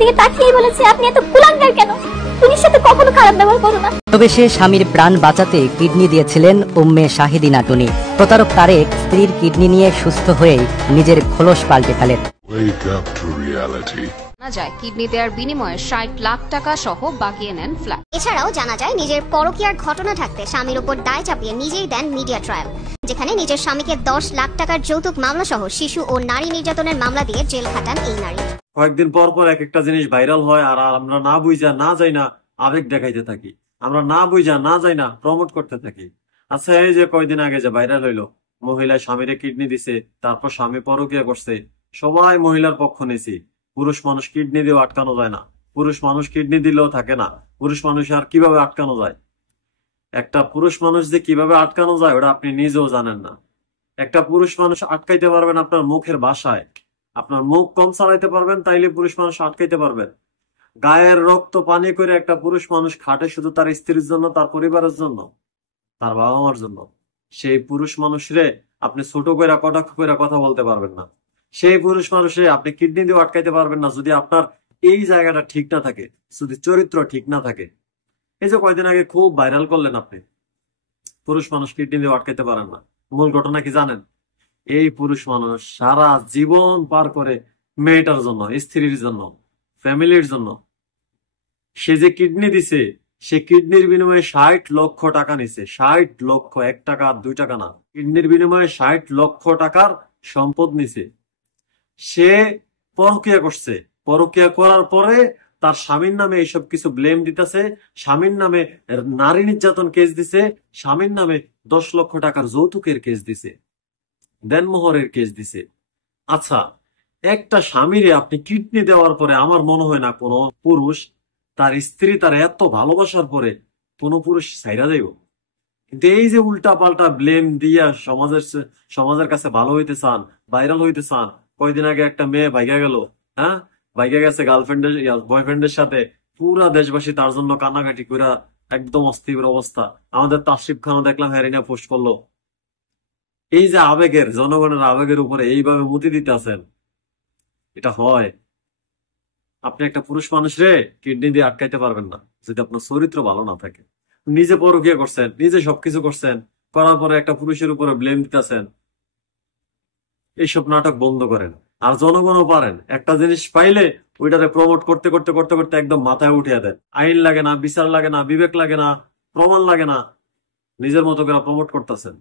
দিকে তাকিয়ে বলেছে, আপনি এত কুলাঙ্গার কেন? পুলিশের সাথে কখনো খারাপ ব্যবহার করো না। তবে সে স্বামীর প্রাণ বাঁচাতে কিডনি দিয়েছিলেন উম্মে শাহিদিনা টুনি। প্রতারক তারেক স্ত্রীর কিডনি নিয়ে সুস্থ হয়েই নিজের খোলস পাল্টে ফেলেন। জানা যায় কিডনি দেওয়ার বিনিময়ে ৬০ লাখ টাকা সহ বাগিয়ে নেন ফ্ল্যাট। এছাড়াও জানা যায় নিজের পরকীয়ার ঘটনা ঢাকতে স্বামীর উপর দায় চাপিয়ে নিজেই দেন মিডিয়া ট্রায়াল, যেখানে নিজের স্বামীকে ১০ লাখ টাকার যৌতুক মামলা সহ শিশু ও নারী নির্যাতনের মামলা দিয়ে জেল খাটান এই নারী। কয়েকদিন পর পর এক একটা জিনিস ভাইরাল হয়, আর আমরা না বুঝা না যাই না আবেগ দেখাইতে থাকি, আমরা না বুঝা না যাই না প্রমোট করতে থাকি। আচ্ছা, এই যে কয়দিন আগে যে ভাইরাল হইলো, মহিলা স্বামীরে কিডনি দিছে, তারপর স্বামী পরকীয়া করছে, সবাই মহিলার পক্ষ নিয়েছি। পুরুষ মানুষ কিডনি দিয়েও আটকানো যায় না, পুরুষ মানুষ কিডনি দিলেও থাকে না, পুরুষ মানুষ আর কিভাবে আটকানো যায়? একটা পুরুষ মানুষ যে কিভাবে আটকানো যায় ওটা আপনি নিজেও জানেন না। একটা পুরুষ মানুষ আটকাইতে পারবেন আপনার মুখের ভাষায়, আপনার মুখ কম চালাইতে পারবেন, তাইলে পুরুষ মানুষ আটকাইতে পারবেন। গায়ের রক্ত পানি করে একটা পুরুষ মানুষ খাটে শুধু তার স্ত্রীর জন্য, তার পরিবারের জন্য, তার বাবা মার জন্য। সেই পুরুষ মানুষরে আপনি ছোট করে কটাক্ষ করে কথা বলতে পারবেন না। সেই পুরুষ মানুষে আপনি কিডনি দিয়ে আটকাইতে পারবেন না যদি আপনার এই জায়গাটা ঠিক না থাকে, যদি চরিত্র ঠিক না থাকে। এই যে কয়দিন আগে খুব ভাইরাল করলেন আপনি, পুরুষ মানুষ কিডনি দিয়ে আটকাইতে পারেন না। মূল ঘটনা কি জানেন? এই পুরুষ মানুষ সারা জীবন পার করে মেয়েটার জন্য, স্ত্রীর জন্য, ফ্যামিলির জন্য। সে যে কিডনি দিছে, সে কিডনির বিনিময়ে ৬০ লক্ষ টাকা নিছে। ৬০ লক্ষ, ১ টাকা ২ টাকা না, কিডনির বিনিময়ে ৬০ লক্ষ টাকার সম্পদ নিছে। সে পরকীয়া করছে, পরকীয়া করার পরে তার স্বামীর নামে এইসব কিছু ব্লেম দিতেছে, স্বামীর নামে নারী নির্যাতন কেস দিছে, স্বামীর নামে ১০ লক্ষ টাকার যৌতুকের কেস দিছে, দেনমোহরের কেস দিছে। আচ্ছা, একটা স্বামীরে আপনি কিডনি দেওয়ার পরে আমার মনে হয় না কোনো পুরুষ তার স্ত্রী তার এত ভালোবাসার পরে কোনো পুরুষ ছাইরা যাইব। কিন্তু এই যে উল্টা পাল্টা ব্লেম দিয়া সমাজের কাছে ভালো হইতে চান, ভাইরাল হইতে চান। কয়দিন আগে একটা মেয়ে ভাইগা গেল, হ্যাঁ, ভাইগা গেছে গার্লফ্রেন্ডের বয়ফ্রেন্ডের সাথে, পুরা দেশবাসী তার জন্য কান্নাকাটি করে একদম অস্থির অবস্থা। আমাদের তাসরিফ খানও দেখলাম হ্যারিনা পোস্ট করলো। এই যে আবেগের, জনগণের আবেগের উপরে এইভাবে মুতি দিতে আছেন, এটা হয়? আপনি একটা পুরুষ মানুষ রে কিডনি দিয়ে আটকাইতে পারবেন না যদি আপনার চরিত্র ভালো না থাকে। নিজে পরকীয়া করছেন, নিজে সবকিছু করছেন, করার পরে একটা পুরুষের উপরে ব্লেম দিতেছেন। এইসব নাটক বন্ধ করেন। আর জনগণও পারেন, একটা জিনিস পাইলে ওইটারে প্রমোট করতে করতে করতে করতে একদম মাথায় উঠিয়ে দেন। আইন লাগে না, বিচার লাগে না, বিবেক লাগে না, প্রমাণ লাগে না, নিজের মতো করে প্রমোট করতেছেন।